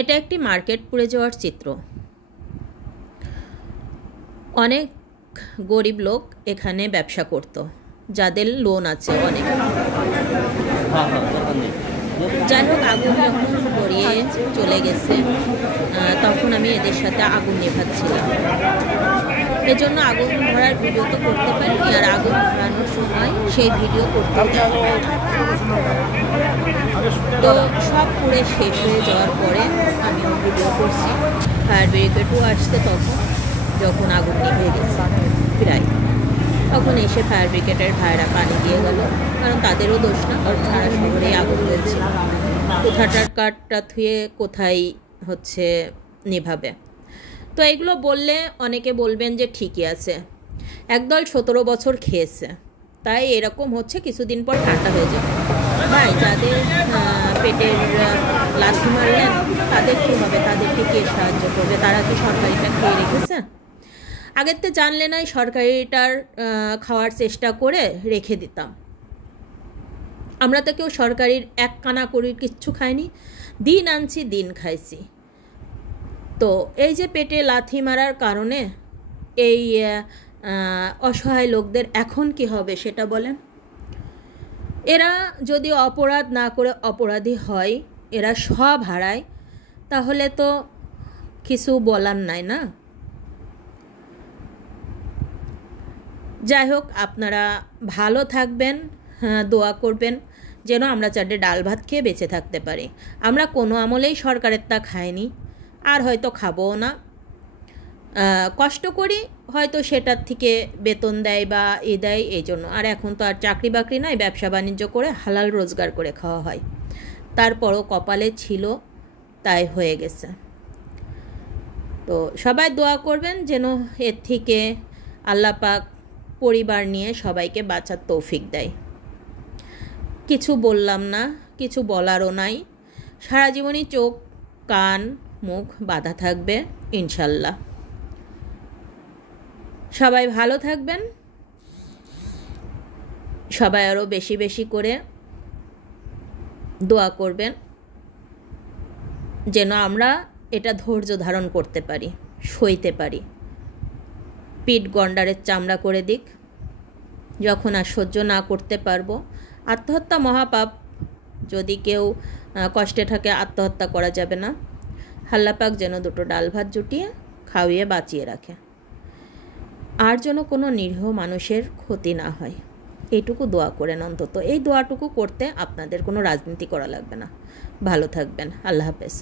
এটা একটি মার্কেট পুড়ে যাওয়ার চিত্র। অনেক গরিব লোক এখানে ব্যবসা করত, যাদের লোন আছে অনেক। যাই হোক, আগুন যখন ধরিয়ে চলে গেছে তখন আমি এদের সাথে আগুন নেভাচ্ছিলাম। এজন্য আগুন ধরার ভিডিও তো করতে পারি, আর আগুন ধরানোর সময় সেই ভিডিও করতে পারি। তো সব পুড়ে শেষ হয়ে যাওয়ার পরে আমিও ভিডিও করছি। ফায়ার ব্রিগেডও আসছে তখন, যখন আগুন নিভে গেছে প্রায়, তখন এসে ফায়ার ব্রিগেডের ভাইরা পানি দিয়ে গেল। কারণ তাদেরও দোষ না, কারণ সারা শহরে আগুন জ্বলছে, কোথাটার কাঠটা থুয়ে কোথায় হচ্ছে নেভাবে। তো এগুলো বললে অনেকে বলবেন যে ঠিকই আছে, একদল 17 বছর খেয়েছে, তাই এরকম হচ্ছে, কিছুদিন পর ঠান্ডা হয়ে যাবে। ভাই, যাদের পেটের লাথি মারলেন তাদের কী হবে? তাদেরকে কে সাহায্য করবে? তারা কি সরকারিটা খেয়ে রেখেছে? আগের তো জানলে নাই সরকারিটার খাওয়ার চেষ্টা করে রেখে দিতাম। আমরা তো কেউ সরকারির এক কানা করি কিচ্ছু খাইনি, দিন আনছি দিন খাইছি। তো এই যে পেটে লাথি মারার কারণে এই অসহায় লোকদের এখন কি হবে সেটা বলেন। এরা যদি অপরাধ না করে অপরাধী হয়, এরা সব হারায়, তাহলে তো কিছু বলার নাই না। যাই হোক, আপনারা ভালো থাকবেন, দোয়া করবেন যেন আমরা চারটে ডাল ভাত খেয়ে বেঁচে থাকতে পারি। আমরা কোনো আমলেই সরকারের তা খাইনি, আর হয়তো খাবও না। কষ্ট করি, হয়তো সেটার থেকে বেতন দেয় বা দেয় এই জন্য। আর এখন তো আর চাকরি বাকরি নাই, ব্যবসা বাণিজ্য করে হালাল রোজগার করে খাওয়া হয়। তারপরও কপালে ছিল, তাই হয়ে গেছে। তো সবাই দোয়া করবেন যেন এর থেকে আল্লাহ পাক পরিবার নিয়ে সবাইকে বাঁচার তৌফিক দেয়। কিছু বললাম না, কিছু বলারও নাই। সারা জীবনই চোখ কান মুখ বাঁধা থাকবে ইনশাল্লাহ। সবাই ভালো থাকবেন, সবাই আরও বেশি বেশি করে দোয়া করবেন যেন আমরা এটা ধৈর্য ধারণ করতে পারি, সইতে পারি। পিঠ গন্ডারের চামড়া করে দিক, যখন আর সহ্য না করতে পারবো। আত্মহত্যা মহাপাপ, যদি কেউ কষ্টে থাকে আত্মহত্যা করা যাবে না। আল্লাহ পাক যেন দুটো ডাল ভাত জুটিয়ে খাওয়িয়ে বাঁচিয়ে রাখে, আর যেন কোনো নিরীহ মানুষের ক্ষতি না হয়, এইটুকু দোয়া করেন অন্তত। এই দোয়াটুকু করতে আপনাদের কোনো রাজনীতি করা লাগবে না। ভালো থাকবেন, আল্লাহ হাফেজ।